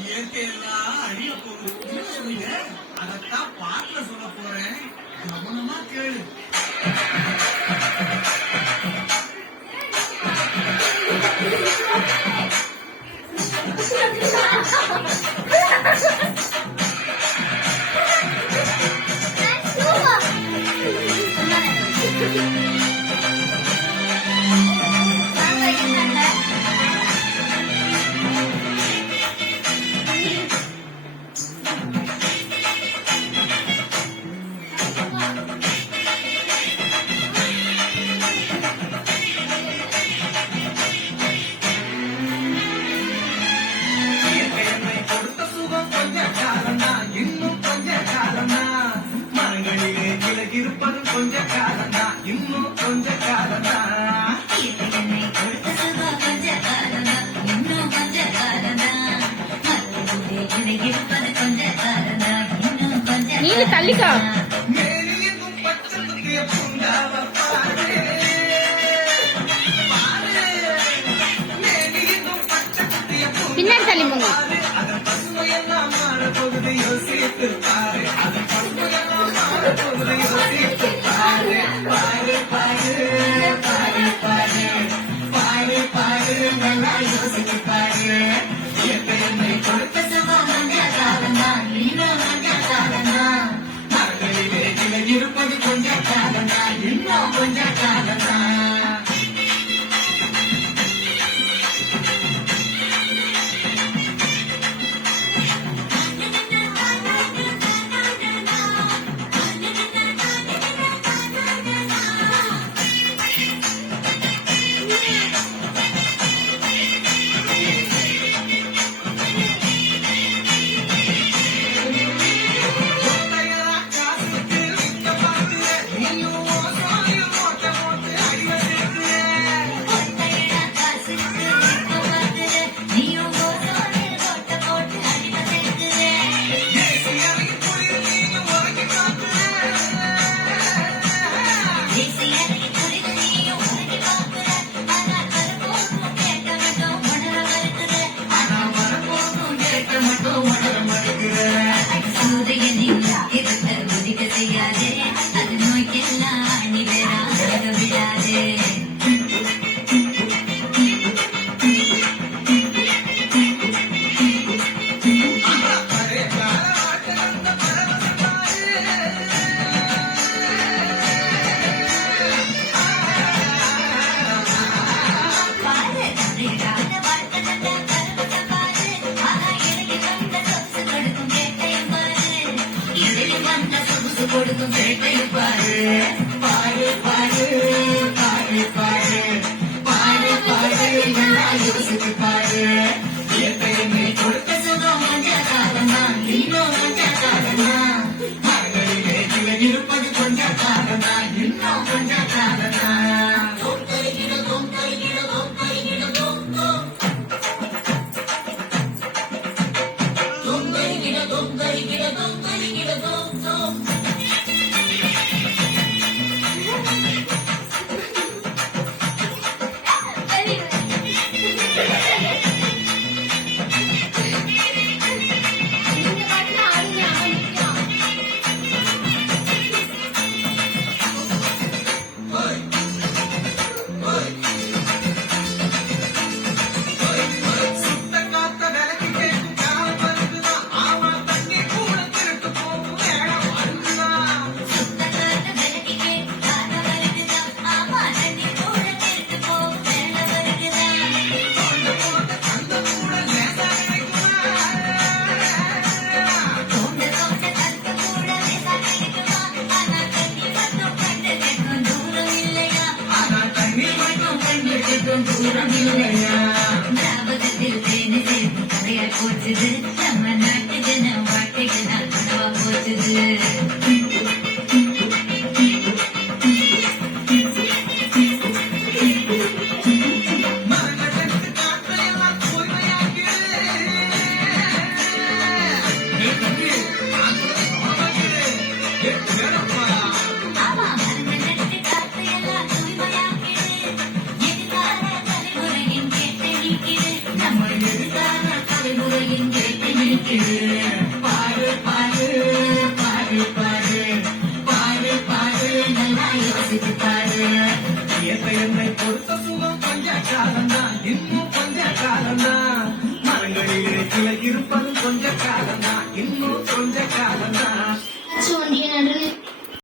இயற்கையெல்லாம் அழிய போகுது. அதத்தான் பாட்டுல சொல்ல போறேன், கவனமா கேளு. கொஞ்ச காலந்தா, இன்னும் கொஞ்ச காலந்தா. நீங்க தள்ளிக்கா. மேலியும் பச்சை குத்திய பூண்டாவ பாரு, மேலியும் பச்சை குத்திய பின்னாடி தள்ளி போங்க. அதன் பசுமையெல்லாம் மாற போகுது, யோசித்து பாரு. அதன் பசுமையெல்லாம் மாற போகுது, யோசித்து பாரு. பாரு பாரு பாரு பாரு பாரு பாரு, நல்லா யோசித்து பாரு. என்னை கொடுத்த சுகம் மஞ்ச காலந்தான், இன்னும் மஞ்ச காலந்தான். மகளிலே கிளை இருப்பது கொஞ்ச காலந்தான், இன்னும் கொஞ்ச காலந்தான். கொடுக்கும் சேட்டையும் பாரு, பாரு பாரு பாரு பாரு பாரு பாரு, நல்லா யோசித்து பாரு. என்னை கொடுத்த சுகம் மஞ்ச காலந்தான், இன்னும் மஞ்ச காலந்தான். மகளிலே கிளை இருப்பது கொஞ்ச காலந்தான், இன்னும் கொஞ்ச காலந்தான். போச்சுது நம்ம நாட்டு ஜன வாழ்க்கைகள் போச்சுது. இனிக்குது. பாரு பாரு பாரு பாரு பாரு பாரு நல்லா யோசித்து பாரு. இயற்கை என்னை பொறுத்த சுகம் கொஞ்ச காலம்தான், இன்னும் கொஞ்ச காலம்தான். மரங்களிலே கிளை இருப்பது கொஞ்ச காலம்